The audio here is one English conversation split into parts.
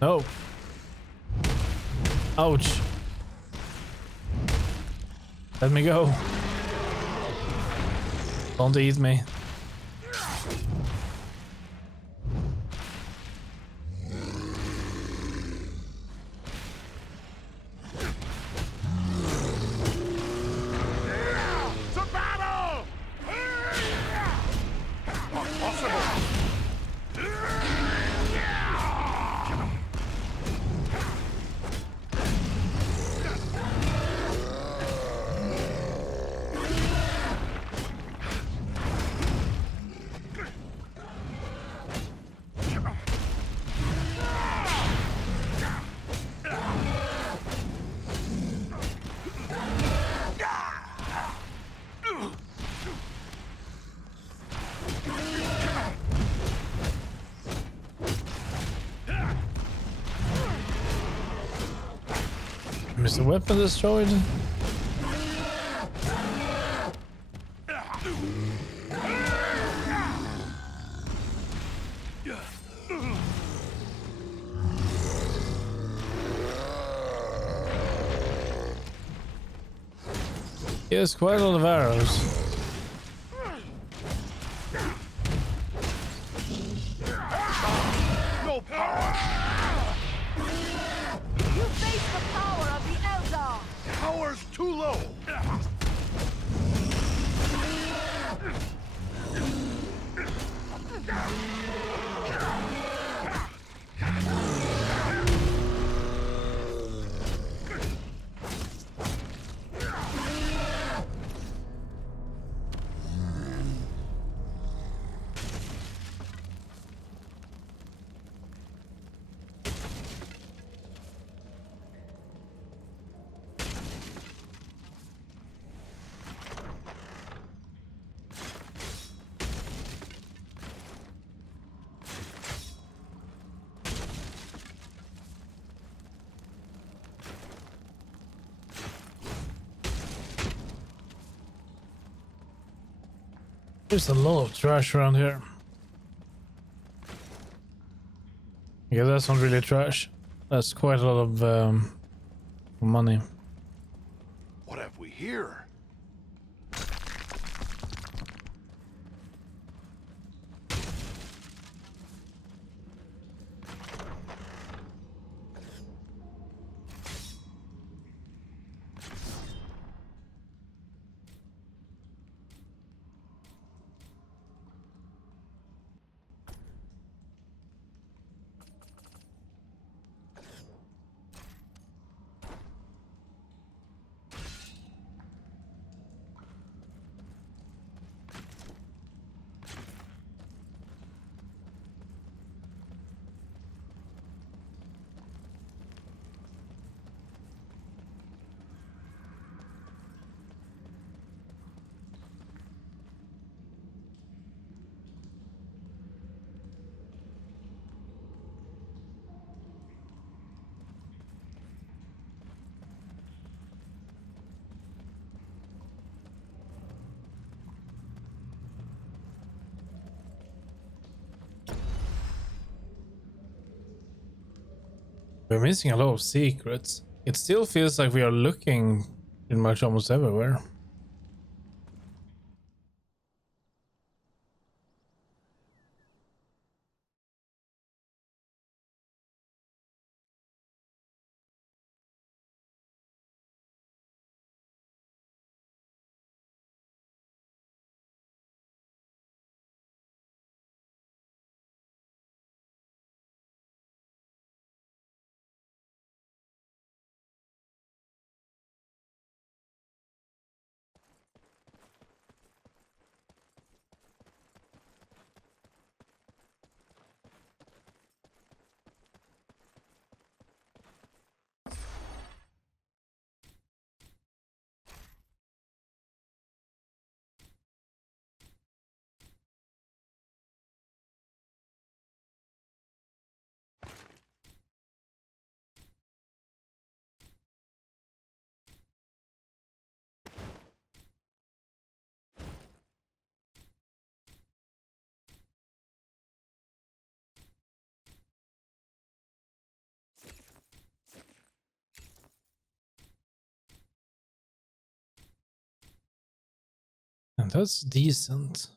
No. Ouch. Let me go. Don't eat me. Is the weapon destroyed? Yes, quite a lot of arrows. No power. You face the power of the Eldar! Power's too low. There's a lot of trash around here. Yeah, that's not really trash. That's quite a lot of money. What have we here? We're missing a lot of secrets. It still feels like we are looking pretty much almost everywhere. And that's decent.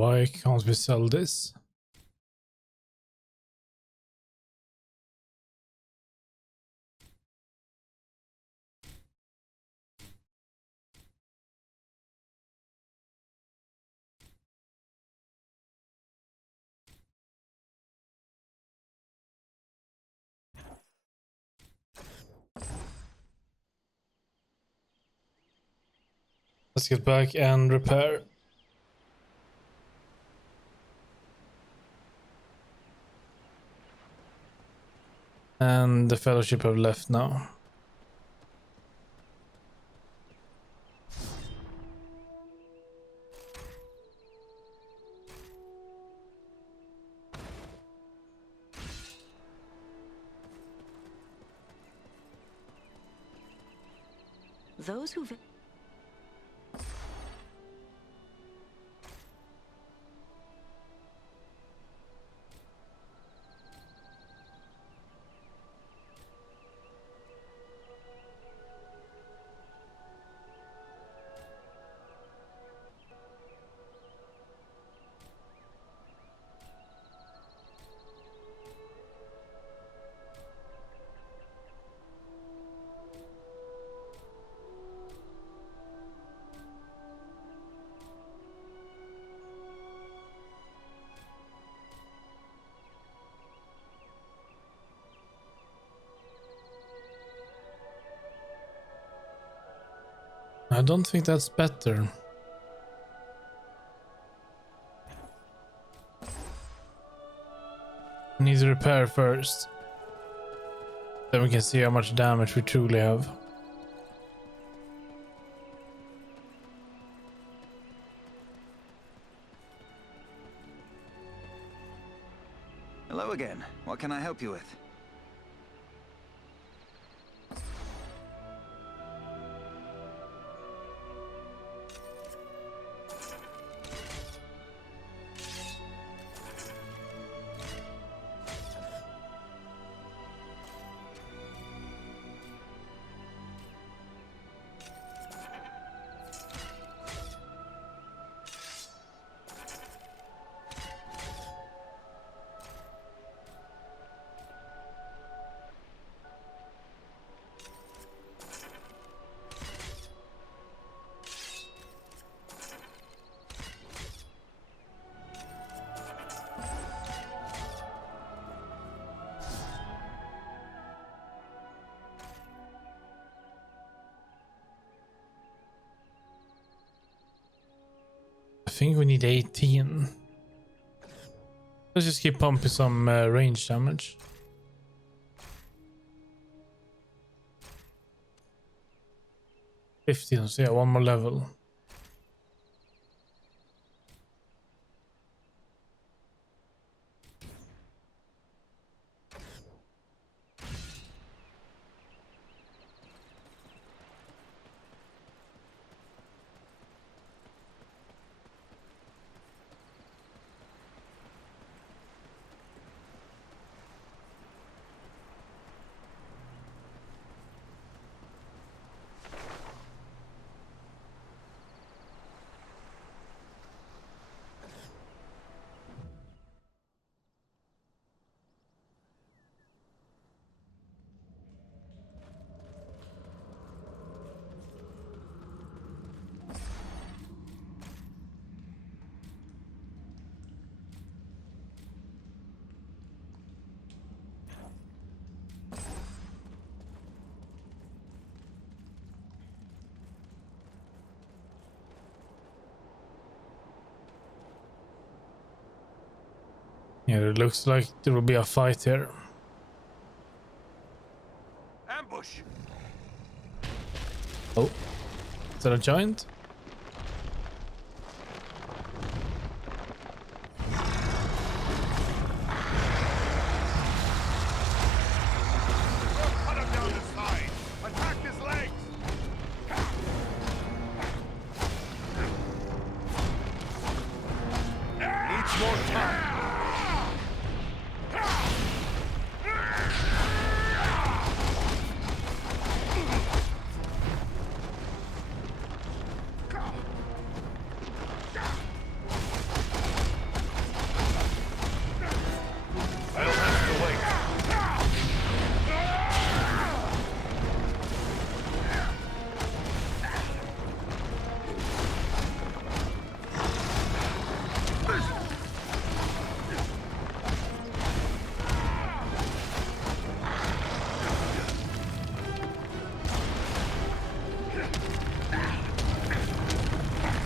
Why can't we sell this? Let's get back and repair. And the fellowship have left now. Those who I don't think that's better. Need to repair first. Then we can see how much damage we truly have. Hello again. What can I help you with? I think we need 18. Let's just keep pumping some range damage. 15, so yeah, one more level. Yeah, it looks like there will be a fight here. Ambush! Oh, is that a giant? Cut him down the side! Attack his legs! Needs more time. I'll have to wait.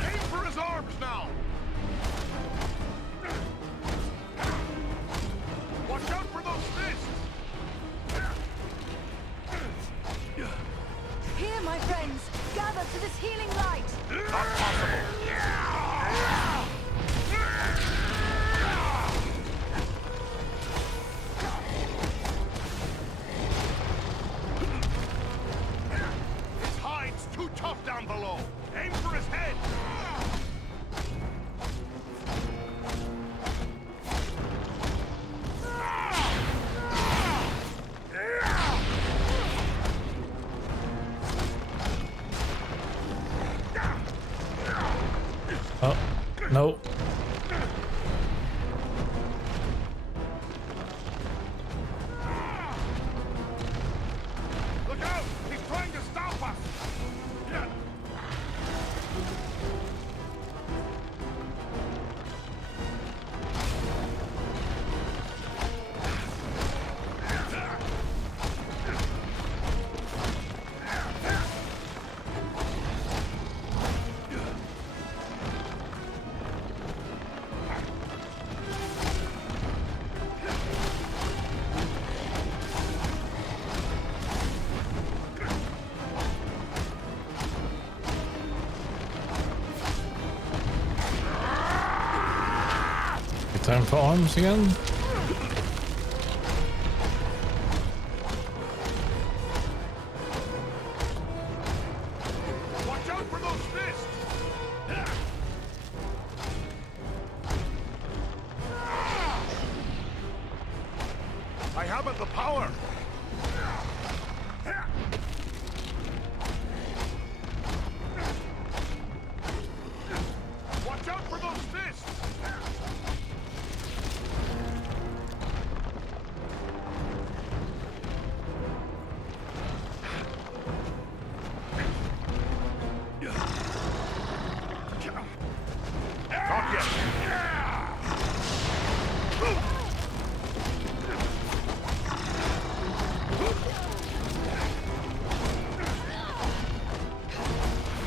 Aim for his arms now! Watch out for those fists! Here, my friends, gather to this healing light. Not possible. His hide's too tough down below. Aim for his head. Oh, no. Look out! He's trying to stop us! Time for arms again. Watch out for those fists! I haven't the power! Watch out for those fists! Not yet.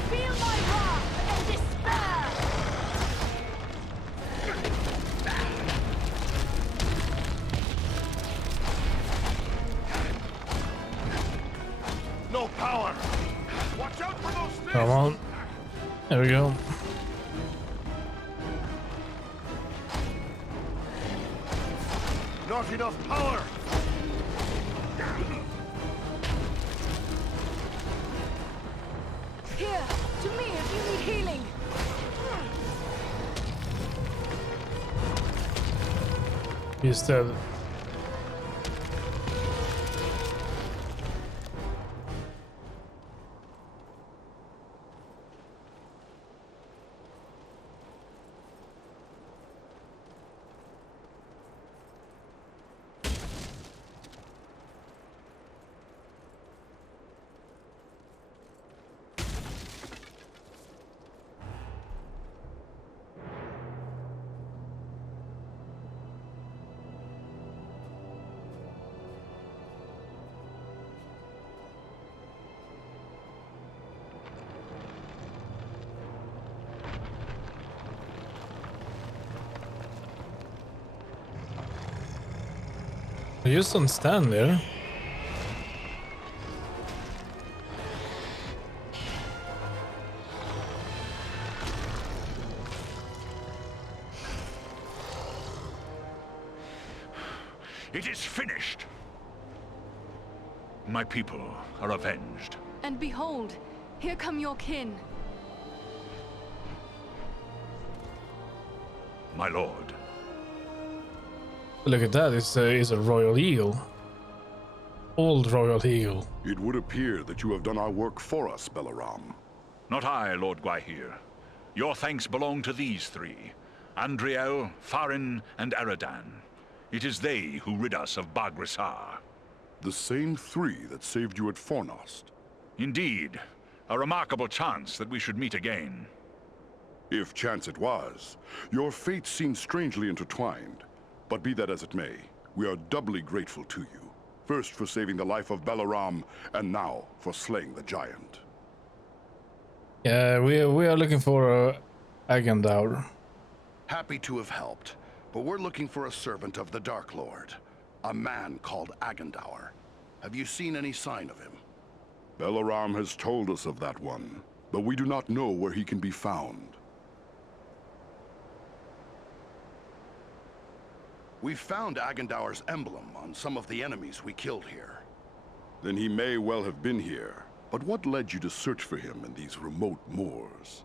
Feel my wrath and despair. No power! Watch out for those fists! Come on. There we go. Not enough power! Here, to me if you need healing. He's dead. You just don't stand there. It is finished. My people are avenged. And behold, here come your kin. My lord. Look at that, it's a royal eagle. Old royal eagle. It would appear that you have done our work for us, Belaram. Not I, Lord Gwaihir. Your thanks belong to these three. Andriel, Farin, and Aradan. It is they who rid us of Baghrissar. The same three that saved you at Fornost. Indeed. A remarkable chance that we should meet again. If chance it was, your fates seem strangely intertwined. But be that as it may, we are doubly grateful to you. First for saving the life of Belaram, and now for slaying the giant. Yeah, we are looking for Agandaur. Happy to have helped, but we're looking for a servant of the Dark Lord. A man called Agandaur. Have you seen any sign of him? Belaram has told us of that one, but we do not know where he can be found. We found Agandaur's emblem on some of the enemies we killed here. Then he may well have been here. But what led you to search for him in these remote moors?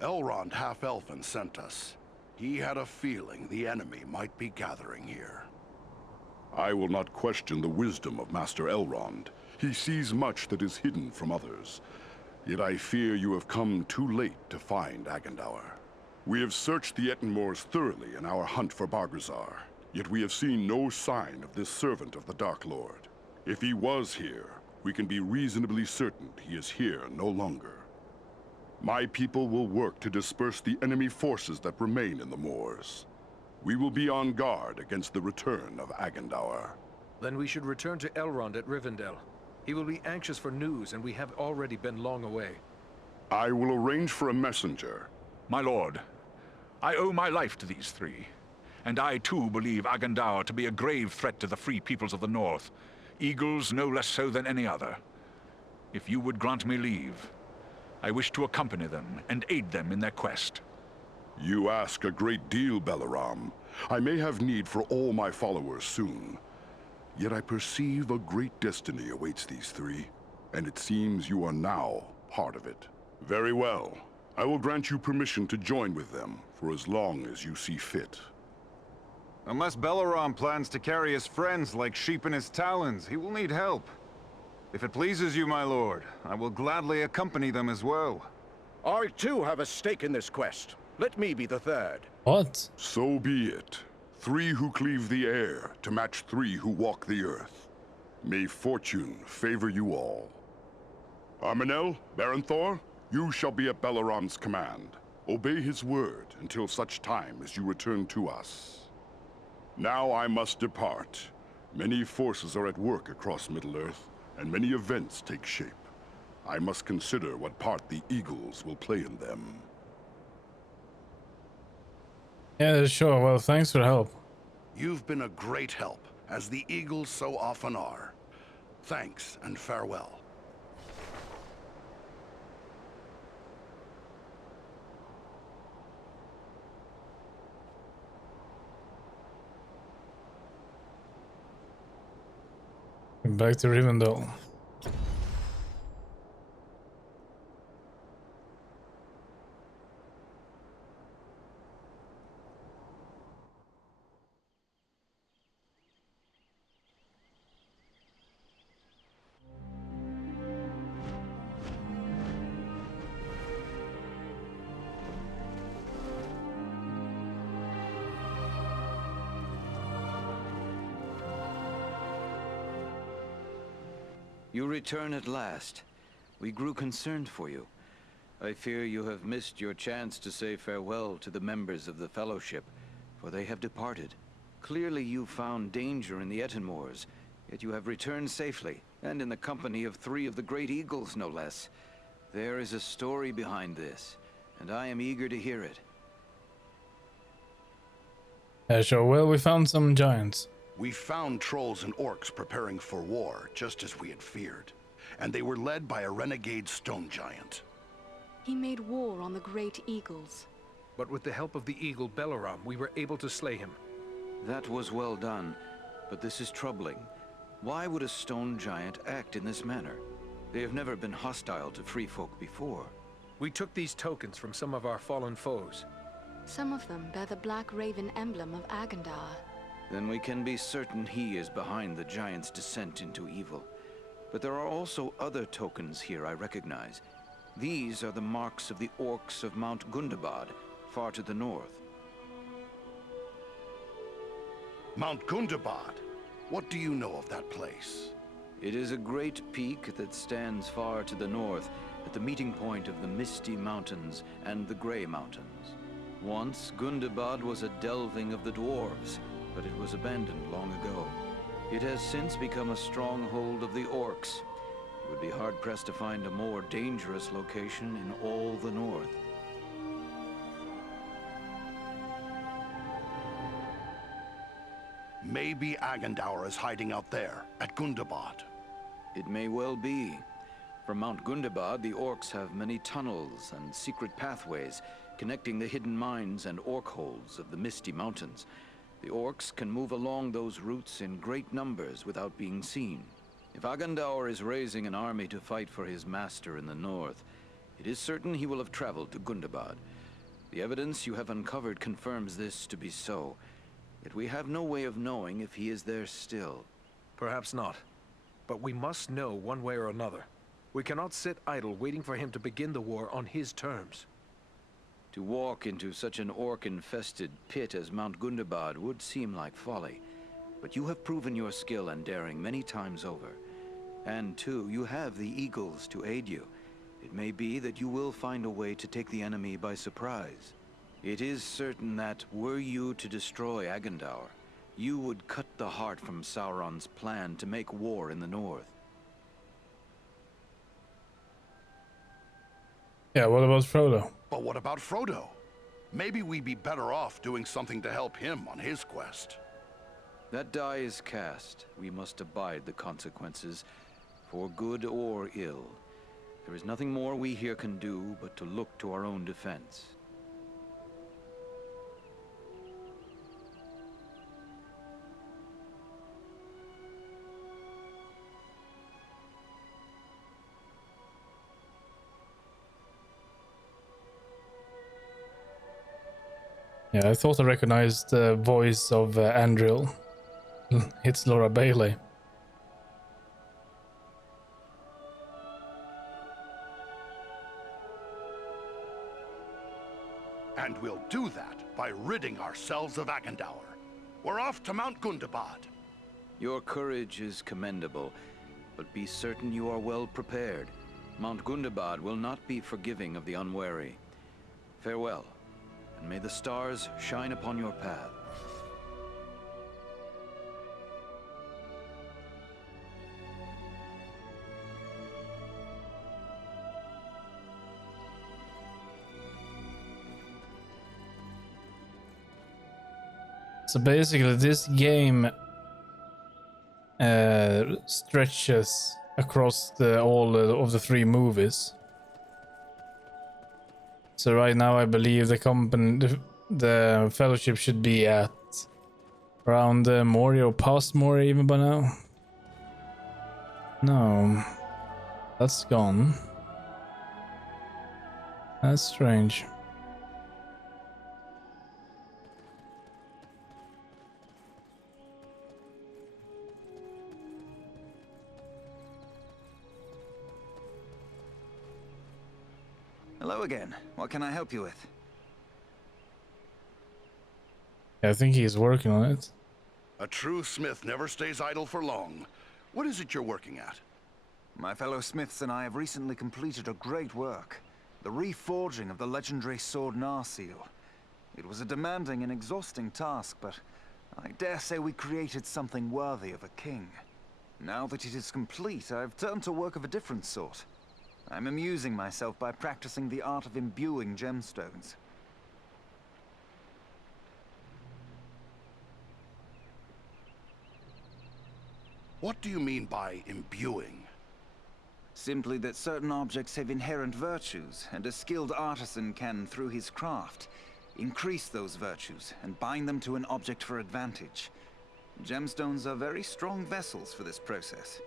Elrond Half-Elven sent us. He had a feeling the enemy might be gathering here. I will not question the wisdom of Master Elrond. He sees much that is hidden from others. Yet I fear you have come too late to find Agandaur. We have searched the Ettenmoors thoroughly in our hunt for Bargazar, yet we have seen no sign of this servant of the Dark Lord. If he was here, we can be reasonably certain he is here no longer. My people will work to disperse the enemy forces that remain in the moors. We will be on guard against the return of Agandaur. Then we should return to Elrond at Rivendell. He will be anxious for news, and we have already been long away. I will arrange for a messenger. My lord, I owe my life to these three. And I too believe Agandaur to be a grave threat to the free peoples of the North. Eagles no less so than any other. If you would grant me leave, I wish to accompany them and aid them in their quest. You ask a great deal, Belaram. I may have need for all my followers soon. Yet I perceive a great destiny awaits these three, and it seems you are now part of it. Very well. I will grant you permission to join with them for as long as you see fit. Unless Belaram plans to carry his friends like sheep in his talons, he will need help. If it pleases you, my lord, I will gladly accompany them as well. I too have a stake in this quest. Let me be the third. What? So be it. 3 who cleave the air to match 3 who walk the earth. May fortune favor you all. Armanel, Baranthor, you shall be at Belaram's command. Obey his word until such time as you return to us. Now I must depart. Many forces are at work across Middle-earth, and many events take shape. I must consider what part the Eagles will play in them. Yeah, sure. Well, thanks for the help. You've been a great help, as the Eagles so often are. Thanks and farewell. Back to Rivendell. You return at last. We grew concerned for you. I fear you have missed your chance to say farewell to the members of the Fellowship, for they have departed. Clearly you found danger in the Ettenmoors, yet you have returned safely, and in the company of 3 of the Great Eagles, no less. There is a story behind this, and I am eager to hear it. Yeah, sure. Well, we found some giants. We found trolls and orcs preparing for war, just as we had feared. And they were led by a renegade stone giant. He made war on the great eagles. But with the help of the eagle Belaram, we were able to slay him. That was well done, but this is troubling. Why would a stone giant act in this manner? They have never been hostile to free folk before. We took these tokens from some of our fallen foes. Some of them bear the black raven emblem of Agandar. Then we can be certain he is behind the giant's descent into evil. But there are also other tokens here I recognize. These are the marks of the orcs of Mount Gundabad, far to the north. Mount Gundabad? What do you know of that place? It is a great peak that stands far to the north, at the meeting point of the Misty Mountains and the Grey Mountains. Once, Gundabad was a delving of the dwarves, but it was abandoned long ago. It has since become a stronghold of the orcs. It would be hard-pressed to find a more dangerous location in all the north. Maybe Agandauer is hiding out there, at Gundabad. It may well be. From Mount Gundabad, the orcs have many tunnels and secret pathways connecting the hidden mines and orc holds of the Misty Mountains. The orcs can move along those routes in great numbers without being seen. If Agandauer is raising an army to fight for his master in the north, it is certain he will have traveled to Gundabad. The evidence you have uncovered confirms this to be so, yet we have no way of knowing if he is there still. Perhaps not. But we must know one way or another. We cannot sit idle waiting for him to begin the war on his terms. To walk into such an orc-infested pit as Mount Gundabad would seem like folly. But you have proven your skill and daring many times over. And too, you have the eagles to aid you. It may be that you will find a way to take the enemy by surprise. It is certain that, were you to destroy Agandauer, you would cut the heart from Sauron's plan to make war in the north. Yeah, what about Frodo? But what about Frodo? Maybe we'd be better off doing something to help him on his quest. That die is cast. We must abide the consequences, for good or ill. There is nothing more we here can do but to look to our own defense. Yeah, I thought I recognized the voice of Andril. It's Laura Bailey. And we'll do that by ridding ourselves of Agandauer. We're off to Mount Gundabad. Your courage is commendable, but be certain you are well prepared. Mount Gundabad will not be forgiving of the unwary. Farewell, and may the stars shine upon your path. So basically, this game stretches across all of the three movies. So right now, I believe the Fellowship should be at around Moria or past Moria even by now. No, that's gone. That's strange. Hello again. What can I help you with? Yeah, I think he's working on it. A true smith never stays idle for long. What is it you're working at? My fellow smiths and I have recently completed a great work. The reforging of the legendary sword Narsil. It was a demanding and exhausting task, but I dare say we created something worthy of a king. Now that it is complete, I've turned to work of a different sort. I'm amusing myself by practicing the art of imbuing gemstones. What do you mean by imbuing? Simply that certain objects have inherent virtues, and a skilled artisan can, through his craft, increase those virtues and bind them to an object for advantage. Gemstones are very strong vessels for this process.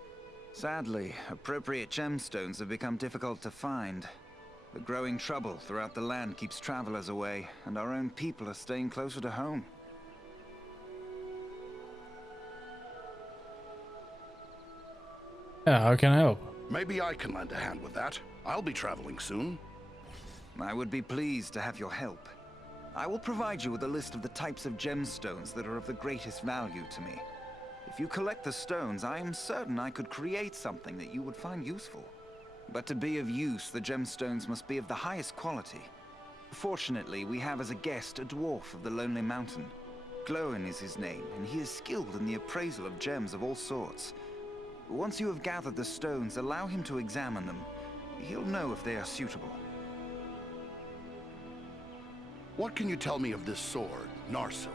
Sadly, appropriate gemstones have become difficult to find. The growing trouble throughout the land keeps travelers away, and our own people are staying closer to home. Yeah, how can I help? Maybe I can lend a hand with that. I'll be traveling soon. I would be pleased to have your help. I will provide you with a list of the types of gemstones that are of the greatest value to me. If you collect the stones, I am certain I could create something that you would find useful. But to be of use, the gemstones must be of the highest quality. Fortunately, we have as a guest a dwarf of the Lonely Mountain. Glowin is his name, and he is skilled in the appraisal of gems of all sorts. Once you have gathered the stones, allow him to examine them. He'll know if they are suitable. What can you tell me of this sword, Narsil?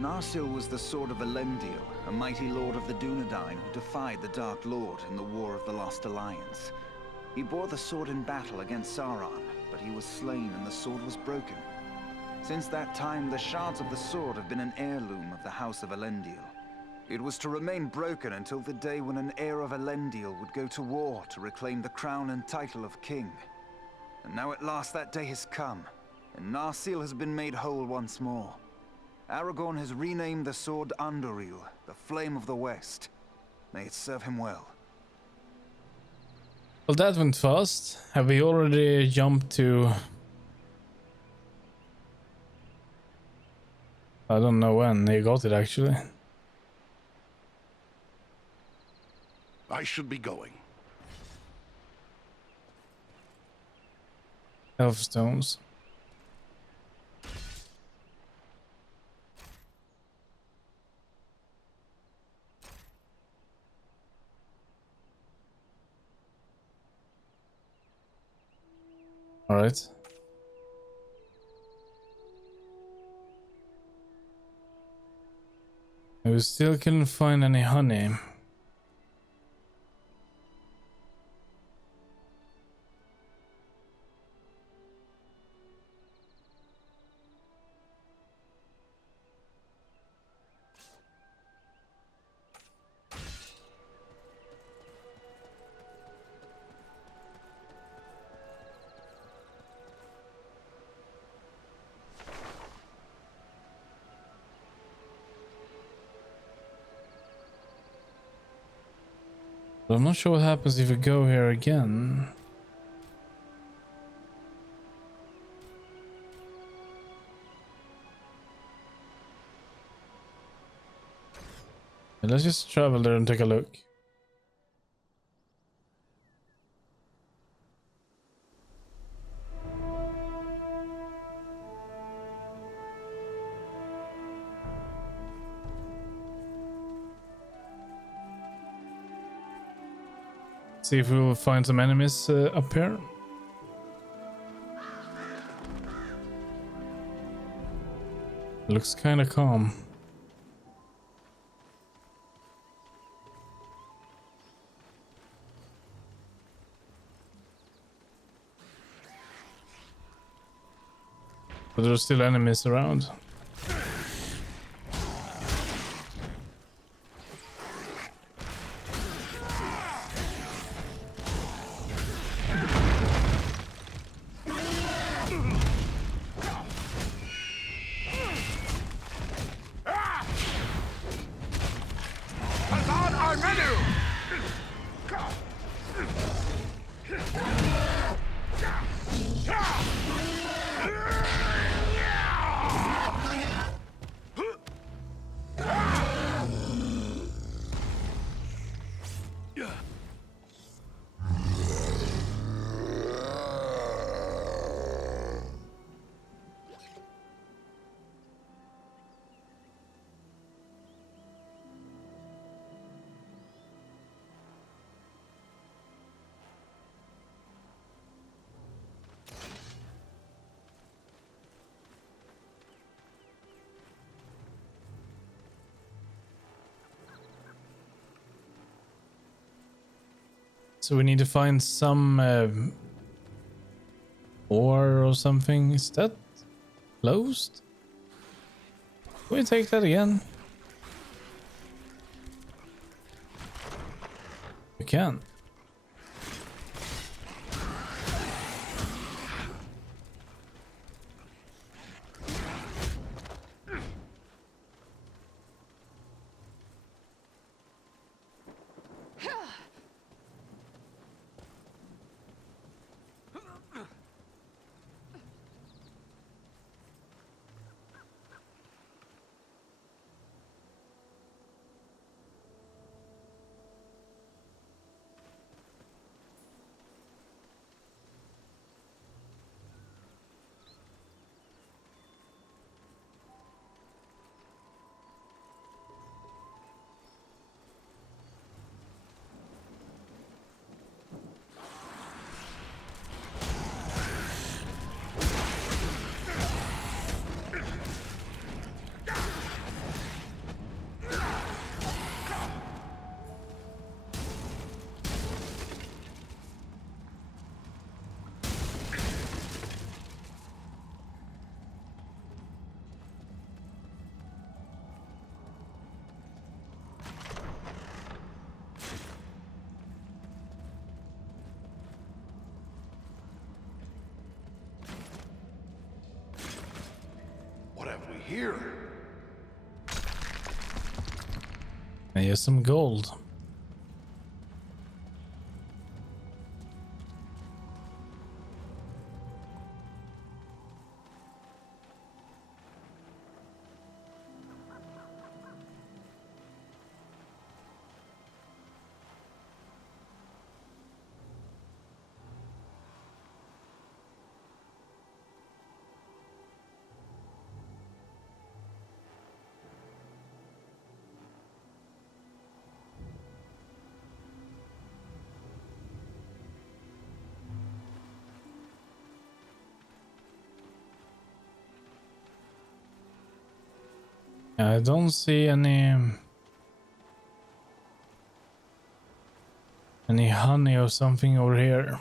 Narsil was the sword of Elendil, a mighty lord of the Dunedain who defied the Dark Lord in the War of the Lost Alliance. He bore the sword in battle against Sauron, but he was slain and the sword was broken. Since that time, the shards of the sword have been an heirloom of the House of Elendil. It was to remain broken until the day when an heir of Elendil would go to war to reclaim the crown and title of king. And now at last that day has come, and Narsil has been made whole once more. Aragorn has renamed the sword Anduril, the Flame of the West. May it serve him well. Well, that went fast. Have we already jumped to... I don't know when he got it, actually. I should be going. Elf stones. All right. We still couldn't find any honey. But I'm not sure what happens if we go here again. Let's just travel there and take a look. See if we will find some enemies up here. Looks kind of calm. But there's still enemies around. So we need to find some ore or something. Is that closed? Can we take that again? We can. What have we here? And here's some gold. I don't see any honey or something over here.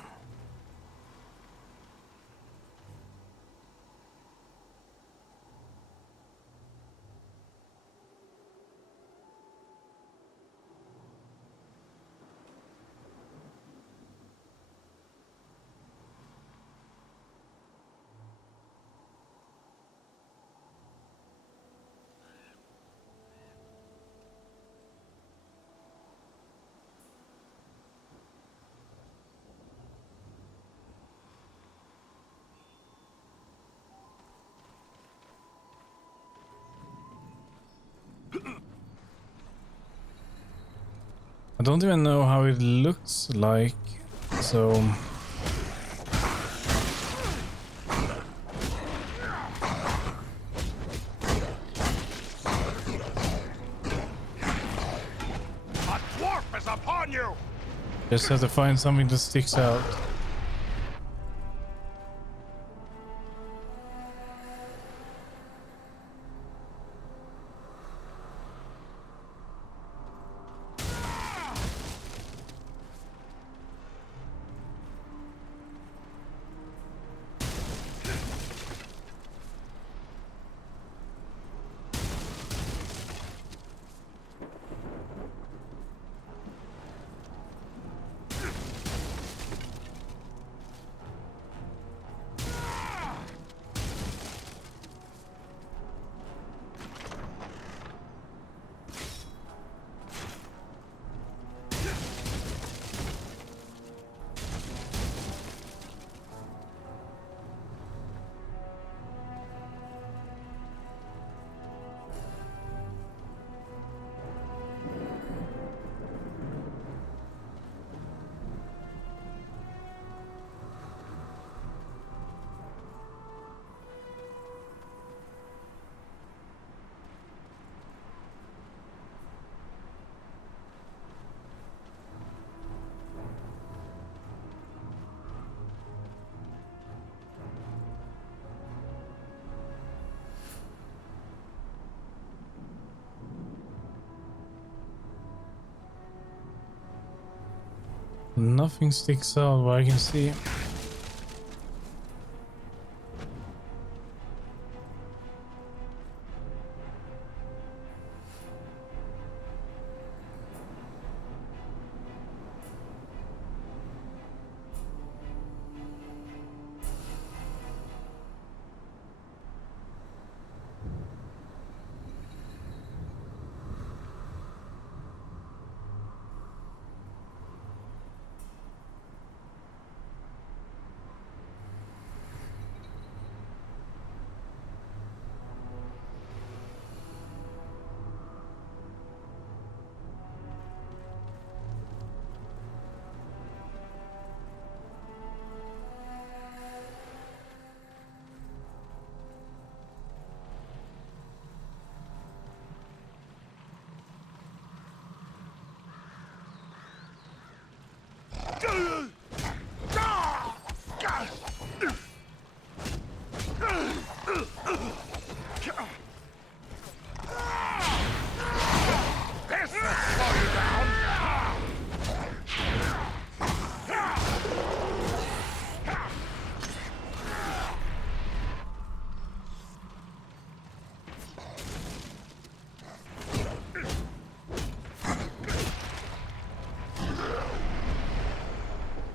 I don't even know how it looks like, so A dwarf is upon you! just have to find something that sticks out. Nothing sticks out what I can see.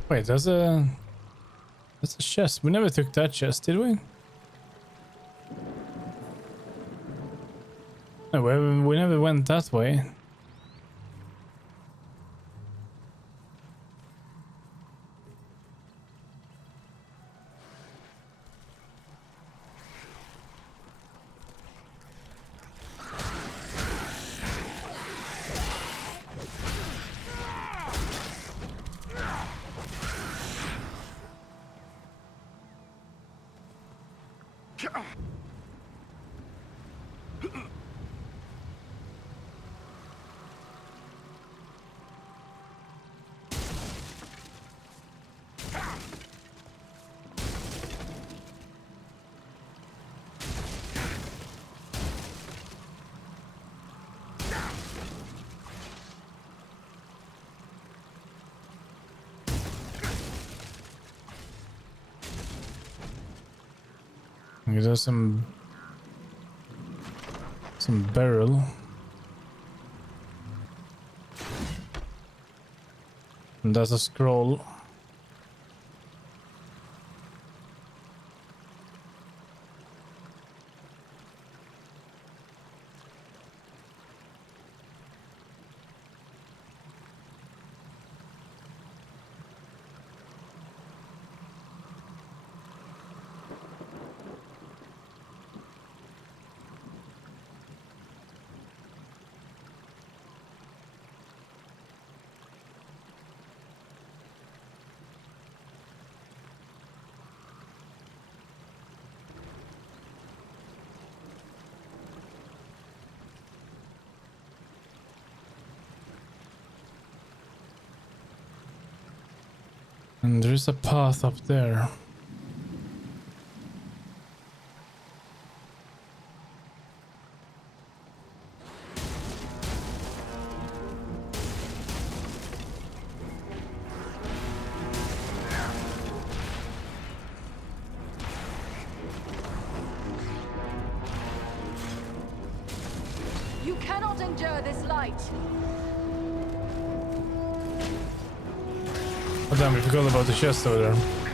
Wait, that's a chest. We never took that chest, did we? No, we never went that way. There's some barrel. And there's a scroll. And there's a path up there. You cannot endure this light. Oh damn, we forgot about the chest over there.